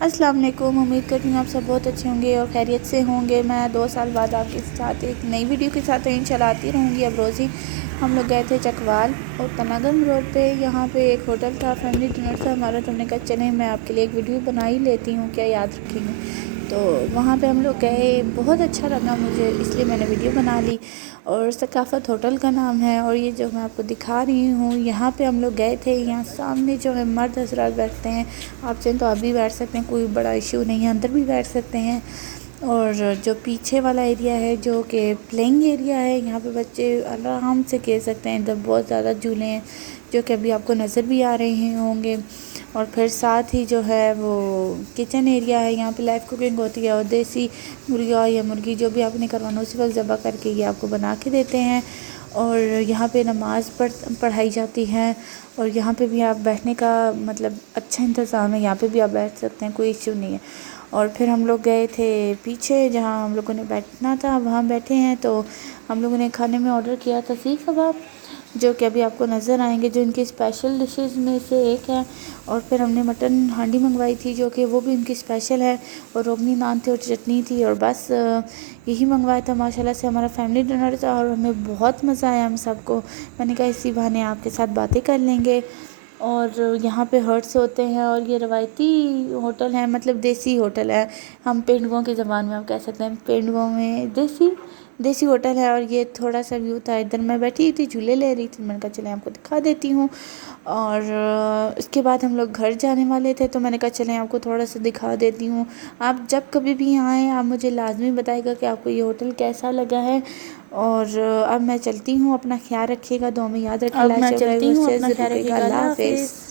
अस्सलाम वालेकुम। उम्मीद करती हूँ आप सब बहुत अच्छे होंगे और खैरियत से होंगे। मैं 2 साल बाद आपके साथ एक नई वीडियो के साथ इंशाल्लाह आती रहूँगी। अब रोज़ ही हम लोग गए थे चकवाल और तनागंज रोड पे, यहाँ पे एक होटल था, फैमिली डिनर था हमारा। तो हमने कहा चलें मैं आपके लिए एक वीडियो बना ही लेती हूँ, क्या याद रखेंगे। तो वहाँ पे हम लोग गए, बहुत अच्छा लगा मुझे, इसलिए मैंने वीडियो बना ली। और सकाफ़त होटल का नाम है। और ये जो मैं आपको दिखा रही हूँ, यहाँ पे हम लोग गए थे। यहाँ सामने जो है मर्द हज़रात बैठते हैं, आप चाहें तो आप भी बैठ सकते हैं, कोई बड़ा इशू नहीं है, अंदर भी बैठ सकते हैं। और जो पीछे वाला एरिया है जो कि प्लेइंग एरिया है, यहाँ पे बच्चे आराम से खेल सकते हैं। इधर बहुत ज़्यादा झूले हैं जो कि अभी आपको नज़र भी आ रहे हैं होंगे। और फिर साथ ही जो है वो किचन एरिया है, यहाँ पे लाइव कुकिंग होती है और देसी मुर्गा या मुर्गी जो भी आपने करवाना उसी वक्त ज़बह करके ये आपको बना के देते हैं। और यहाँ पे नमाज़ पढ़ाई जाती है। और यहाँ पे भी आप बैठने का मतलब अच्छा इंतज़ाम है, यहाँ पे भी आप बैठ सकते हैं, कोई इश्यू नहीं है। और फिर हम लोग गए थे पीछे जहाँ हम लोगों ने बैठना था, वहाँ बैठे हैं। तो हम लोगों ने खाने में ऑर्डर किया था सीख कबाब, जो कि अभी आपको नज़र आएंगे, जो इनकी स्पेशल डिशेस में से एक है। और फिर हमने मटन हांडी मंगवाई थी जो कि वो भी इनकी स्पेशल है। और रोगनी नान थे और चटनी थी, और बस यही मंगवाया था। माशाल्लाह से हमारा फैमिली डिनर था और हमें बहुत मज़ा आया हम सबको। मैंने कहा इसी बहाने आपके साथ बातें कर लेंगे। और यहाँ पे हर्ट्स होते हैं और ये रवायती होटल है, मतलब देसी होटल है। हम पेंडुओं की ज़बान में आप कह सकते हैं, पेंडुओं में देसी होटल है। और ये थोड़ा सा व्यू था, इधर मैं बैठी थी झूले ले रही थी, मैंने कहा चलें आपको दिखा देती हूँ। और इसके बाद हम लोग घर जाने वाले थे, तो मैंने कहा चलें आपको थोड़ा सा दिखा देती हूँ। आप जब कभी भी आएँ आप मुझे लाजमी बताइएगा कि आपको ये होटल कैसा लगा है। और अब मैं चलती हूँ, अपना ख्याल रखिएगा, दुआ में याद रखें, लाइक शेयर ज़रूर अल्लाह करिएगा। अल्लाह हाफिज़। हाफ़िज़।